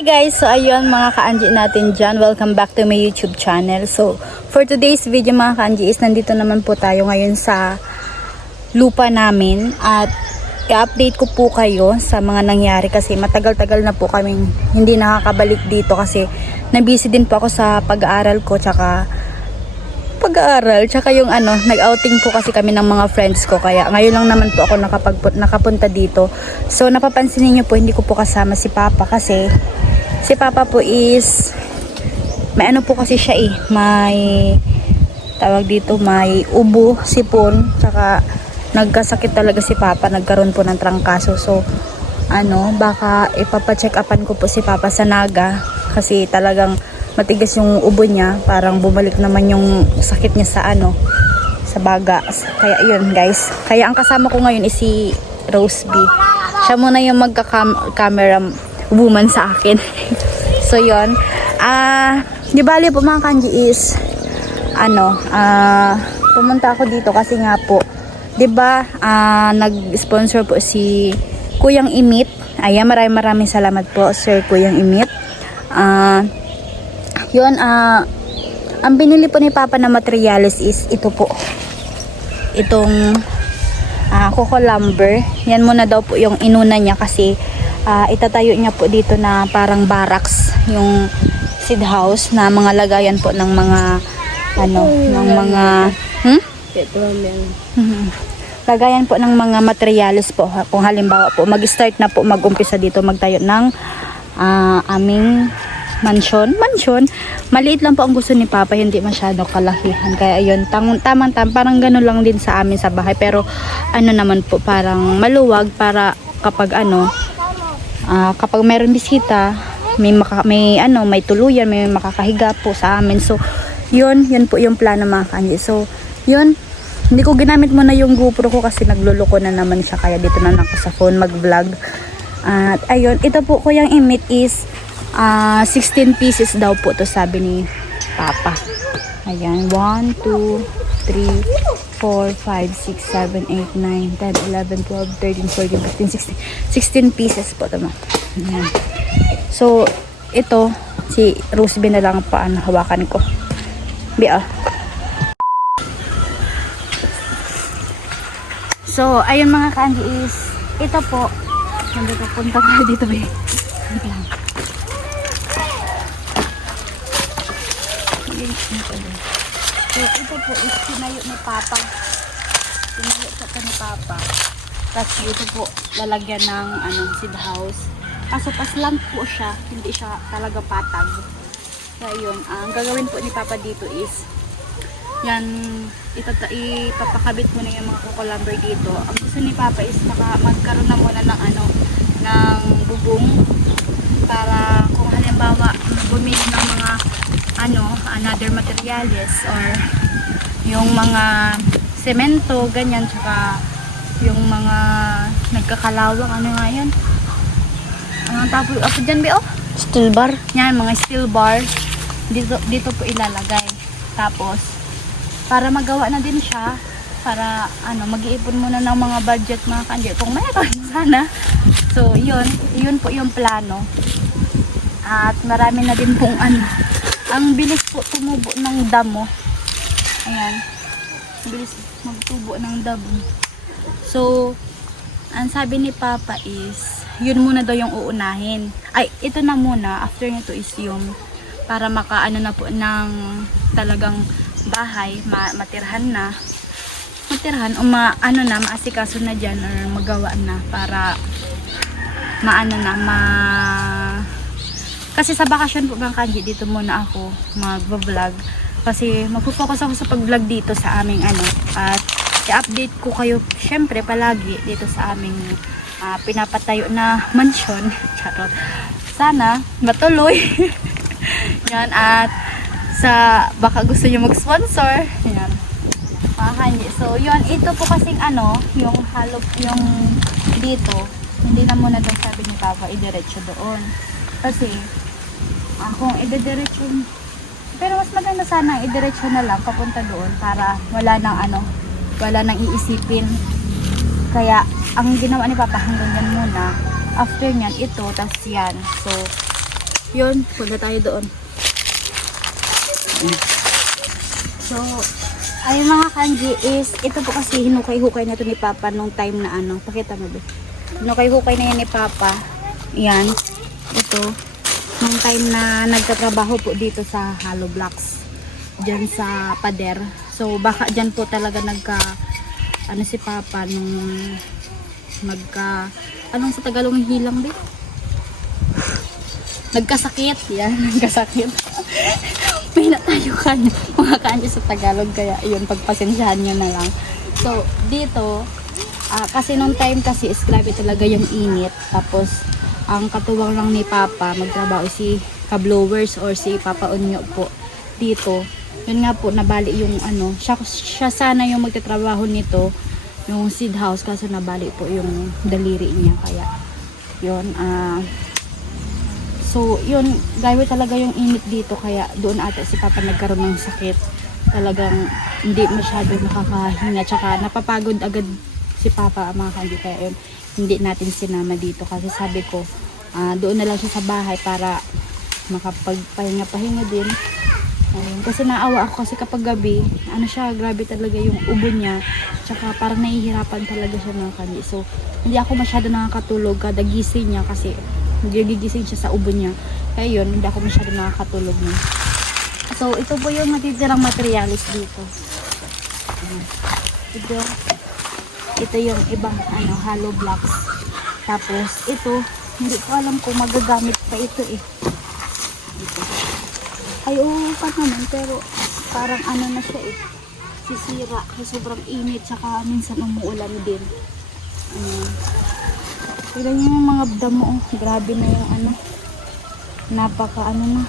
Hi guys! So ayun mga ka-Angie natin dyan. Welcome back to my YouTube channel. So for today's video mga ka-Angie is nandito naman po tayo ngayon sa lupa namin. At i-update ko po kayo sa mga nangyari kasi matagal-tagal na po kaming hindi nakakabalik dito kasi nabusy din po ako sa pag-aaral ko tsaka yung nag-outing po kasi kami ng mga friends ko kaya ngayon lang naman po ako nakapunta dito. So napapansin niyo po hindi ko po kasama si Papa kasi si Papa po is may po kasi siya may tawag dito, may ubo, sipon, tsaka nagkasakit talaga si Papa, nagkaroon po ng trangkaso. So baka ipapa-check upan ko po si Papa sa Naga kasi talagang matigas yung ubo niya, parang bumalik naman yung sakit niya sa baga. Kaya yun guys, kaya ang kasama ko ngayon is si Rose B. Siya muna yung magka-camera woman sa akin. So yun, di bali po mga kanji is pumunta ako dito kasi nga po, di ba nag-sponsor po si Kuyang Imit. Ayan, maraming salamat po Sir Kuyang Imit. Yun, ang binili po ni Papa na materials is ito po. Itong coco lumber. Yan muna daw po yung inuna niya kasi itatayo niya po dito na parang barracks, yung seed house na mga lagayan po ng mga lagayan po ng mga materials po. Kung halimbawa po mag-start na po, mag-umpisa dito magtayo ng aming mansion. Maliit lang po ang gusto ni Papa, hindi masyado kalakihan. Kaya ayun, tamang parang gano'n lang din sa amin sa bahay. Pero naman po, parang maluwag para kapag kapag mayroong bisita, may tuluyan, may makakahiga po sa amin. So yun po yung plano mga kanji. So yun, hindi ko ginamit muna yung GoPro ko kasi nagluloko na naman siya, kaya dito na ako sa phone mag-vlog. At ayun, ito po Kuyang Imit is 16 pieces daw po to, sabi ni Papa. Ayan, 1, 2, 3, 4, 5, 6, 7, 8, 9, 10, 11, 12, 13, 14, 15, 16 pieces po ito. Ayan. So ito si Rose B na lang pa hawakan ko. So ayun mga kanji is ito po, nandito punta ko dito ba. So ito po is tinayo ni Papa. Tinayo sa ni Papa. Tapos ito po lalagyan ng seed house. Kaso paslang po siya, hindi siya talaga patag. Kaya yun, ang gagawin po ni Papa dito is yan, ipapakabit muna yung mga coco lumber dito. Ang gusto ni Papa is magkaroon na muna ng bubong para kung halimbawa bumili ng mga another materials or yung mga semento, ganyan, tsaka yung mga nagkakalawang nga yan, tapos dyan steel bar, yan, mga steel bar dito po ilalagay. Tapos para magawa na din siya, para mag-iipon muna ng mga budget mga kanji kung mayroon sana. So yun po yung plano. At marami na din pong ang bilis po tumubo ng damo. Ayan, bilis magtubo ng damo. So ang sabi ni Papa is yun muna daw yung uunahin. Ay, ito na muna, after nito is yung para makaano na po ng talagang bahay, matirhan o maasikaso na dyan or magawa na para kasi sa bakasyon po mga kanji, dito muna ako mag-vlog kasi magpo-focus ako sa pag-vlog dito sa aming at i-update ko kayo syempre palagi dito sa aming pinapatayo na mansion. Charot. Sana matuloy. Yan, at baka gusto niyo mag-sponsor. Yan. So yun, ito po kasing yung halop yung dito, hindi na muna daw sabi ni Papa idiretso doon. Kasi kung idiretso, pero mas maganda sana idiretso na lang papunta doon para wala nang iisipin. Kaya ang ginawa ni Papa hanggang yan muna. After nyan, ito, tas yan. So Yun, punta tayo doon. So, ay mga kanji is, ito po kasi hinukay-hukay na ito ni Papa nung time na ano. Pakita mo ba? Hinukay-hukay na yan ni Papa. Yan. Ito. Nung time na nagtatrabaho po dito sa hollow blocks. Diyan sa pader. So, baka dyan po talaga ano si Papa nung anong sa Tagalog ng hilang din? Nagkasakit. Yan, nagkasakit. May natayo ka niya. Mga kanji sa Tagalog. Kaya yun, pagpasensyahan nyo na lang. So, dito, kasi nung time kasi is grabe talaga yung init. Tapos, ang katuwang lang ni Papa, magtrabaho si ka-blowers or si Papa Unyo po dito. Yun nga po, nabali yung ano, siya sana yung magtatrabaho nito, yung seed house, kasi nabali po yung daliri niya. Kaya, yun, so, yun, grabe talaga yung init dito, kaya doon ata si Papa nagkaroon ng sakit. Talagang hindi masyado nakakahinga, tsaka napapagod agad si Papa, mga kanji. Kaya yun, hindi natin sinama dito kasi sabi ko, doon na lang siya sa bahay para makapagpahinga-pahinga din. Kasi naawa ako kasi kapag gabi, ano siya, grabe talaga yung ubo niya, tsaka parang nahihirapan talaga siya, mga kanji. So, hindi ako masyado nakakatulog kada gising niya kasi nagigising siya sa ubo niya. Kaya yun, hindi ako masyado nakakatulog niya. So, ito po yung natitirang materialis dito. Ito yung ibang hollow blocks. Tapos, ito, hindi ko alam kung magagamit pa ito eh. Ito. Ay, oo pa naman, pero parang ano na siya eh. Sisira kasi sobrang init, tsaka minsan umuulan din. Tignan nyo yung mga damo, grabe na yung ano, napaka na,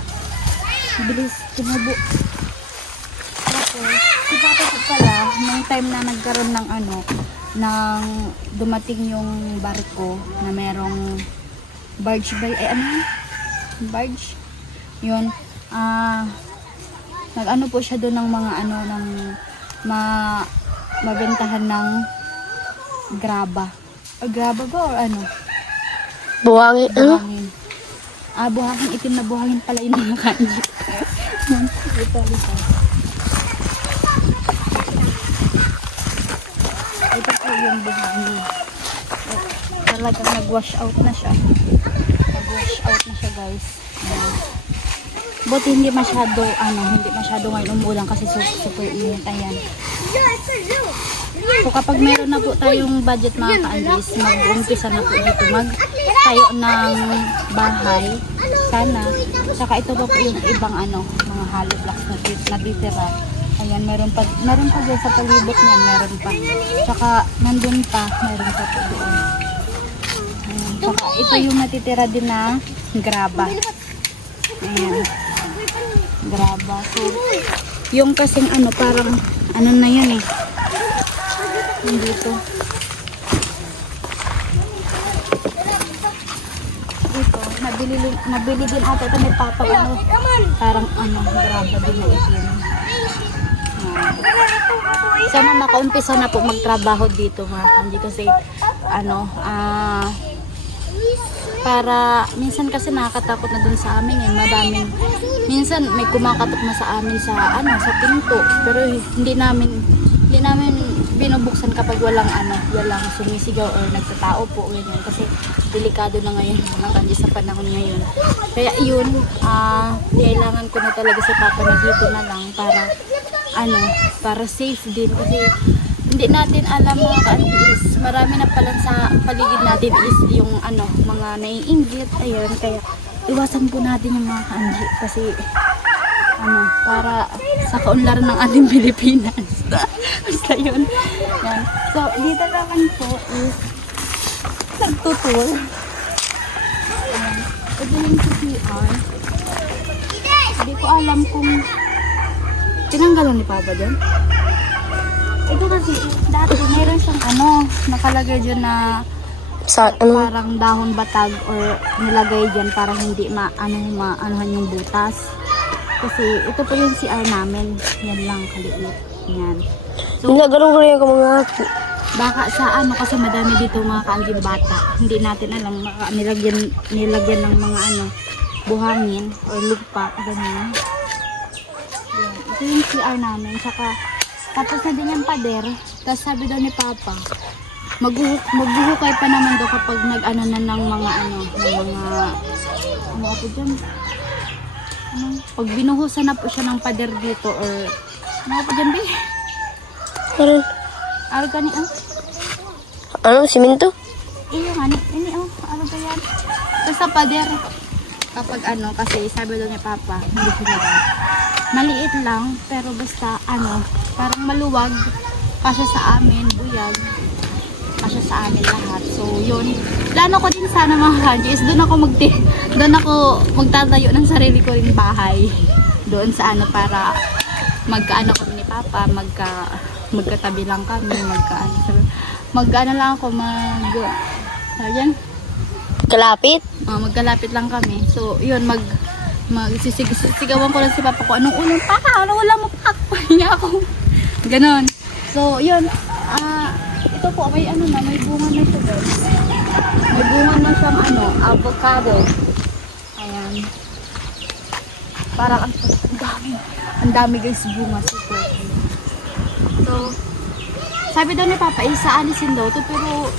bilis tumubo. Tapos, si Papa po pala, nung time na nagkaroon ng nang dumating yung barko na merong barge barge, yun, nag-ano po siya doon ng mga ng mabentahan ng graba. Graba ba or ano? Buhangin. Buhangin, itim na buhangin pala yung mga kanji. Ito. Ito po yung buhangin. Talagang nag-wash out na siya. Nag-wash out na siya, guys. Buti hindi masyado ngayon umulan kasi super init. Ayan. So kapag meron na po tayong budget, mga ka-anlis, mag-umpisa na po dito tayo ng bahay sana. Saka ito po yung ibang mga hollow blocks na natitira. Ayan, meron pa dyan sa palibot niyan, meron pa. Saka nandun pa, meron pa po doon. Ayan. Saka ito yung natitira din na graba. Ayan. Graba. So, yung kasing parang na yun eh. Dito. Ito, nabili din ata ito may Papa parang graba din na itim. Sana makaumpisa na po magtrabaho dito, mga kanji, kasi para minsan kasi nakakatakot na dun sa amin eh, madaming minsan may kumakatok na sa amin sa pinto, pero hindi namin binubuksan kapag walang sumisigaw or nagtatao po, ganyan, kasi delikado na ngayon, mga kanji, sa panahon ngayon. Kaya yun, kailangan ko na talaga si Papa na dito na lang para safe din, kasi hindi natin alam, mga kanji, is marami na pala sa paligid natin is yung mga naiinggit. Ayun, kaya iwasan po natin yung mga kanji, kasi para sa kaunlaran ng ating Pilipinas. Basta yun. Yan. So, dito naman po is nagtutur. Ito yung CCR. Hindi ko alam kung tinanggalan ni Papa dyan. Ito kasi, dati meron siyang nakalagay dyan na parang dahon batag or nilagay dyan para hindi maanohan yung butas. Kasi ito po yung CR namin. Yan lang kaliit. Yan. So, ganun ko mga baka sa kasi madami dito mga kaangging bata. Hindi natin alam, nilagyan ng mga buhangin or lupa, ganyan. Yan. Ito yung CR namin. Tsaka, tapos na din yung pader. Tapos sabi daw ni Papa, magbuhukay pa naman daw kapag nag-ano na ng mga ano ako dyan? Pag binuhusan na po siya ng pader dito or ano ako dyan, be? Meron. Arga ni, Ano? Simento? Iyo nga, ini, arga yan. Basta pader. Kapag ano, kasi sabi daw ni Papa, hindi siya maliit lang, pero basta parang maluwag, kasya sa amin, buyag, kasya sa amin lahat. So, yun. Plano ko din sana mga kanji is doon ako magtatayo ng sarili ko rin bahay. Doon sa para magkaano kami ni Papa, magkatabi lang kami, magkaano lang ako, Kalapit? magkalapit lang kami. So, yun, sigawan ko lang si Papa ko, anong ulam pa? Anong ulam mo pa? Niya ako. Ganon. So, yun. Ito po, may may bunga na ito, guys. May bunga na siyang avocado. Ayan. Parang ang dami guys bunga. Super. So, sabi daw ni Papa, alisin daw to, pero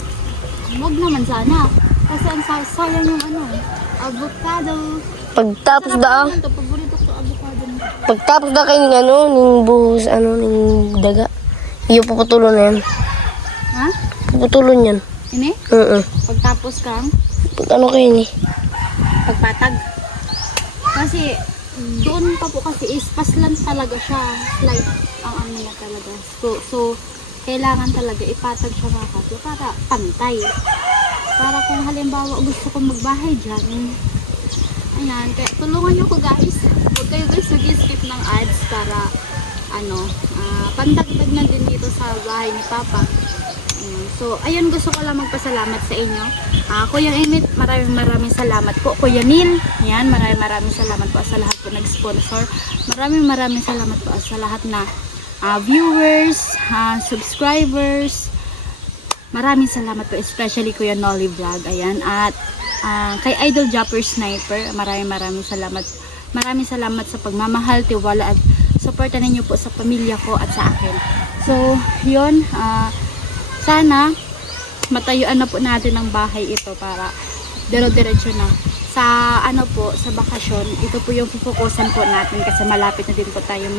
wag naman sana. Kasi ang sayang yung avocado. Pagtapos da Ito, paborito ko avocado. Pagtapos da kayo ning buhos, ning daga. Iyo puputulon na yan. Ha? Puputulon yan. Ini? Pagtapos kang Ano kayo ni? pagpatag. Kasi doon pa po kasi paslan talaga siya. Slight ang niya talaga. So kailangan talaga ipatag siya mga kasi para pantay. Para kung halimbawa gusto ko magbahay dyan. Ayan, kaya tulungan nyo ko guys. Huwag kayo guys mag-skip ng ads para pandagdag na din dito sa bahay ni Papa. So, ayun, gusto ko lang magpasalamat sa inyo. Kuya Emit, maraming salamat po. Kuya Neil, yan, maraming salamat po sa lahat po nag-sponsor. Maraming salamat po sa lahat na viewers, subscribers. Maraming salamat po, especially Kuya Nolly Vlog. Ayan, at kay Idol Japper Sniper, maraming salamat. Maraming salamat sa pagmamahal, tiwala at suporta ninyo po sa pamilya ko at sa akin. So, yun, sana matayuan na po natin ang bahay ito para diretso na. Sa sa bakasyon, ito po yung pupukusan po natin kasi malapit na din po tayo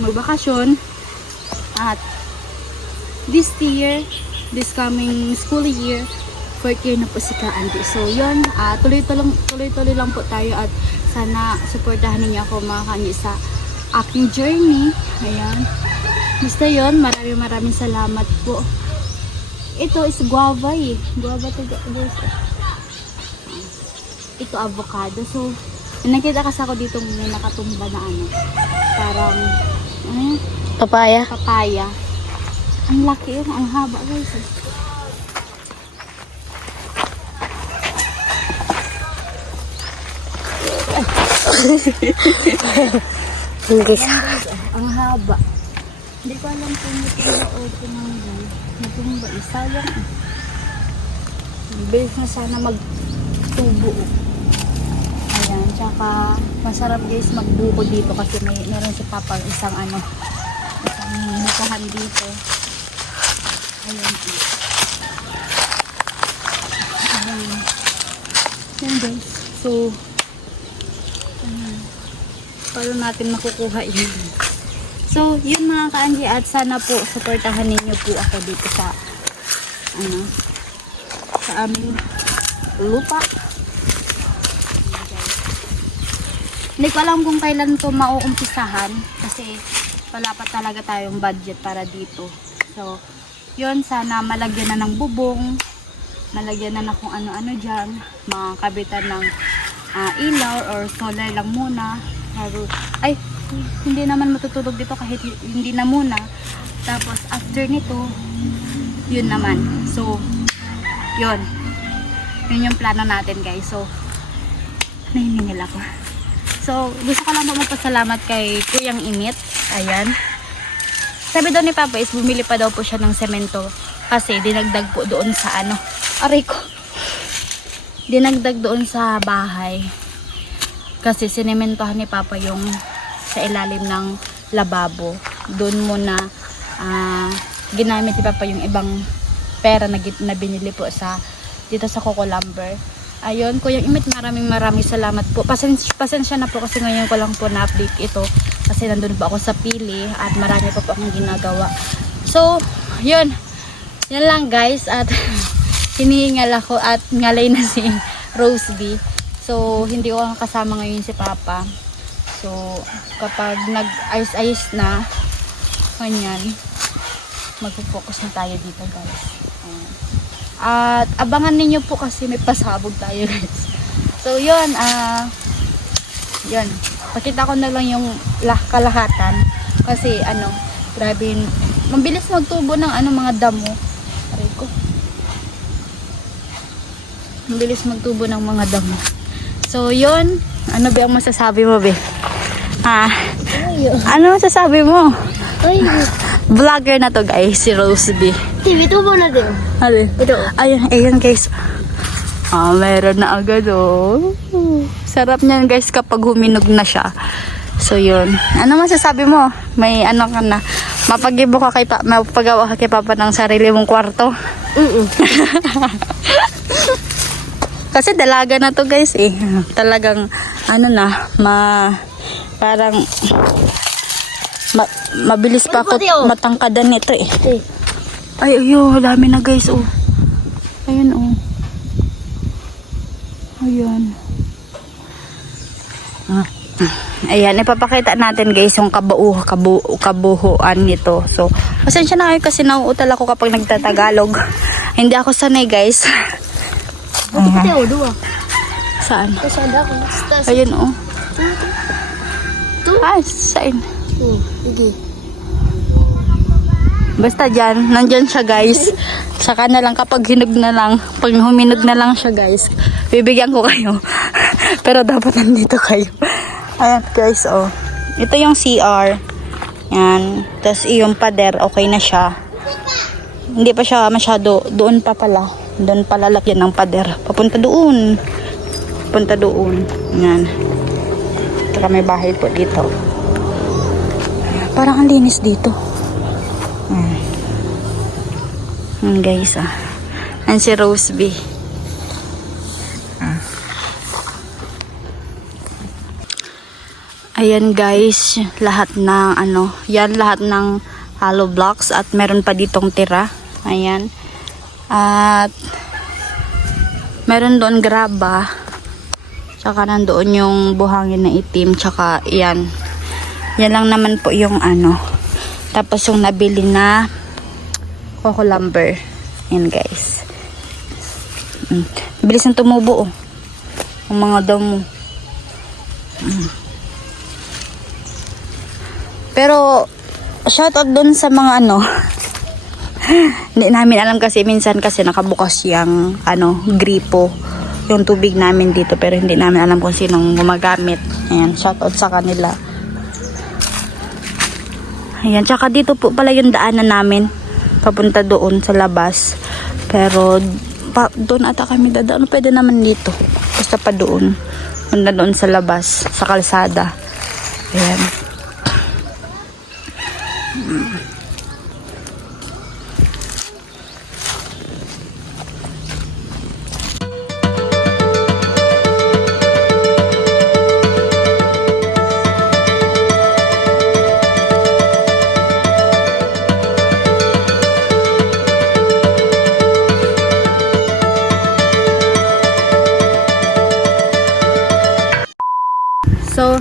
magbakasyon. At this coming school year, 4th year na po si Ka-Andy. So yun, tuloy-tuloy lang po tayo at sana supportahan niyo ako mga kanyi sa aking journey. Ayan. Basta yun, maraming salamat po. Ito is guava Guava to guys. Ito avocado. So, nakita kasi ako dito may nakatumba na parang Papaya. Ang laki yun, ang haba guys. Guys. Ang haba. Hindi ko alam kung natumba o pinanggal. Natumba, sayang. Bilis na sana magtubo. Ayan, tsaka masarap guys magbuko dito kasi meron si Papa isang hikahan dito. Ayan. Ayan guys. So, paano natin makukuha yun? So, yun mga ka-Andy, at sana po supportahan ninyo po ako dito sa sa aming lupa. Hindi ko alam kung kailan to mauumpisahan kasi wala pa talaga tayong budget para dito. So, yun, sana malagyan na ng bubong, malagyan na kung ano-ano dyan, makabitan ng ilaw or solar lang muna. Ay, hindi naman matutulog dito kahit hindi na muna. Tapos after nito, yun naman. So, yun yung plano natin guys. So, nahimingil ako. So, gusto ko lang po magpasalamat kay Kuyang Imit. Ayan. Sabi daw ni Papa is bumili pa daw po siya ng semento kasi dinagdag po doon sa aray ko. dinagdag doon sa bahay. Kasi sinementohan ni Papa yung sa ilalim ng lababo. Doon muna ginamit ni Papa yung ibang pera na binili po dito sa Coco Lumber. Ayun, Kuya Imit, maraming salamat po. Pasensya na po kasi ngayon ko lang po na-update ito kasi nandun po ako sa pili at marami pa po akong ginagawa. So, yun. Yan lang guys at hinihingal ako at ngalay na si Rose B. So, hindi ko kasama ngayon si Papa. So, kapag nag-ayos-ayos na, kanyan, mag-focus na tayo dito guys. At abangan ninyo po kasi may pasabog tayo guys. So yun, yun. Pakita ko na lang yung kalahatan. Kasi grabe, mabilis magtubo ng mga damo. Aray ko. Mabilis magtubo ng mga damo. So yun, ano ba ang masasabi mo, be? Ano masasabi mo? Ay, Vlogger na to guys, si Rose B. TV tubo na din. Alin? Ito. Ayun guys. Meron na agad oh. Sarap niyan guys kapag huminog na siya. So yun. Ano masasabi mo? May ka na. Mapagawa ka kay Papa ng sarili mong kwarto. Kasi dalaga na to guys eh. Talagang parang mabilis pa ako matangkadan nito eh. Ay, dami na guys, oh. Ayun, oh. Ayun. Ayan, ipapakita natin guys yung kabuhuan nito. So, pasensya na kayo kasi nauutal ako kapag nagtatagalog. Hindi ako sanay guys. Saan? Ayun, oh. Saan? Sige. Basta dyan, nandyan siya guys. Saka na lang kapag hinog na lang, pag huminog na lang siya guys, bibigyan ko kayo. Pero dapat nandito kayo. Ayan guys, oh. Ito yung CR. Yan. Tapos yung pader, okay na siya. Hindi pa siya masyado, doon pa pala. Doon pala lakyan ng pader. Papunta doon. Papunta doon. Yan. Ito may bahay po dito. Parang ang linis dito. Guys, Yan si Rose B. Ayan guys, lahat ng yan lahat ng hollow blocks at meron pa ditong tira. Ayan. At meron doon graba. Tsaka nandoon yung buhangin na itim. Tsaka yan. Yan lang naman po yung Tapos yung nabili na Coco Lumber. Yan guys. Bilis na tumubo oh. Ang mga damo. Pero shoutout doon sa mga hindi namin alam kasi minsan kasi nakabukas yung gripo yung tubig namin dito pero hindi namin alam kung sinong gumagamit. Ayan, shoutout sa kanila. Ayan, tsaka dito po pala yung daanan namin papunta doon sa labas. Pero doon ata kami dadaan. Pwede naman dito. Basta pa doon. Punta doon sa labas, sa kalsada. Ayan. So,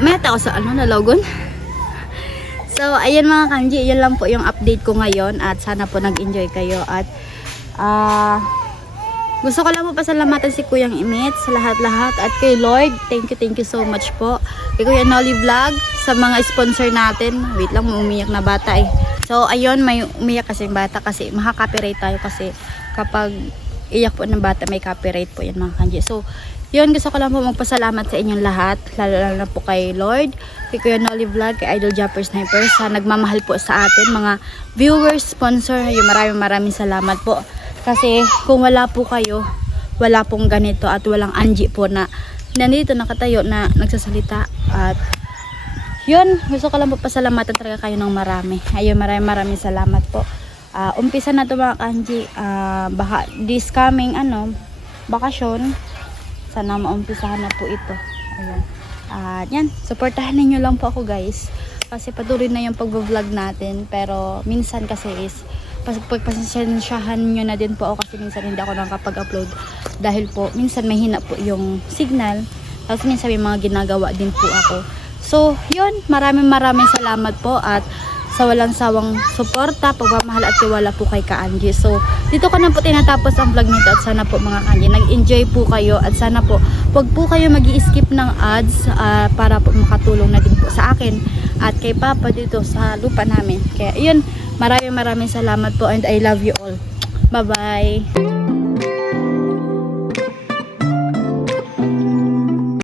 may ako sa nalogon. So, ayun mga kanji, yun lang po yung update ko ngayon at sana po nag-enjoy kayo at gusto ko lang po pasalamatan si Kuyang Imit sa lahat-lahat at kay Lord, thank you so much po. Kay Kuya Nolly Vlog, sa mga sponsor natin. Wait lang, umiyak na bata eh. So, ayun, may umiyak kasi yung bata kasi makaka-copyright tayo kasi kapag iyak po ng bata may copyright po yan mga kanji. So, yun, gusto ko lang po magpasalamat sa inyong lahat, lalo na po kay Lord, kay Kuya Nolly Vlog, kay Idol Japper Sniper, sa nagmamahal po sa atin, mga viewers, sponsor, maraming salamat po. Kasi kung wala po kayo, wala pong ganito at walang Angie po na nandito nakatayo na nagsasalita. At yun, gusto ko lang po pasalamatan talaga kayo ng marami. Ayun, maraming salamat po. Umpisa na to mga kanji. Baka this coming bakasyon, sana maumpisahan na po ito. Ayun. Yan, supportahan ninyo lang po ako guys. Kasi patuloy na yung pag-vlog natin. Pero minsan kasi is pagpasensyahan nyo na din po ako kasi minsan hindi ako nakapag-upload. Dahil po, minsan may hina po yung signal. Tapos minsan may mga ginagawa din po ako. So, yun, maraming salamat po at sa walang sawang suporta, pagmamahal at tiwala po kay Ka-Angie. So, dito ko na po tinatapos ang vlog nito at sana po mga Ka-Angie, nag-enjoy po kayo at sana po, wag po kayo mag-i-skip ng ads para po makatulong na din po sa akin at kay Papa dito sa lupa namin. Kaya, yun, maraming salamat po and I love you all. Bye-bye!